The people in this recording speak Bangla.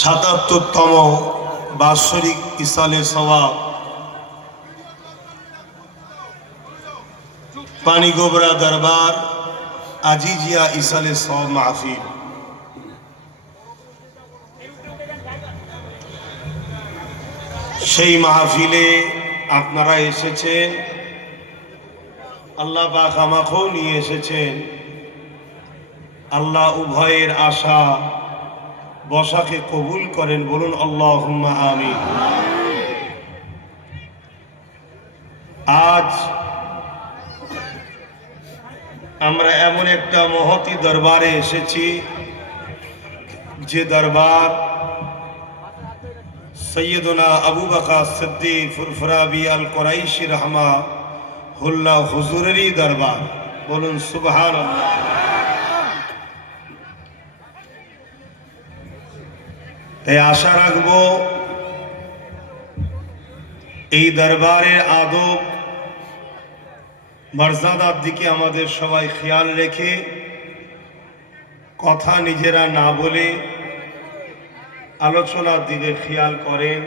৭৭তম বাৎসরিক ইসালে সওয়াব পানিগোবরা দরবার আজিজিয়া ইসালে সওয়াব মাহফিল। সেই মাহফিলে আপনারা এসেছেন, আল্লাহ পাক আমাকেও নিয়ে এসেছেন। আল্লাহ উভয়ের আশা বসাকে কবুল করেন, বলুন আল্লাহুম্মা আমিন। আজ আমরা এমন একটা মহতি দরবারে এসেছি, যে দরবার সৈয়দনা আবু বকর সিদ্দিক ফুরফুরাবি আল কুরাইশি রাহমাহুল্লাহ হুজুরেরই দরবার, বলুন সুবহানাল্লাহ। তাই আশা রাখবো এই দরবারের আদব মর্যাদার দিকে আমাদের সবাই খেয়াল রেখে কথা নিজেরা না বলে আলোচনার দিকে খেয়াল করেন।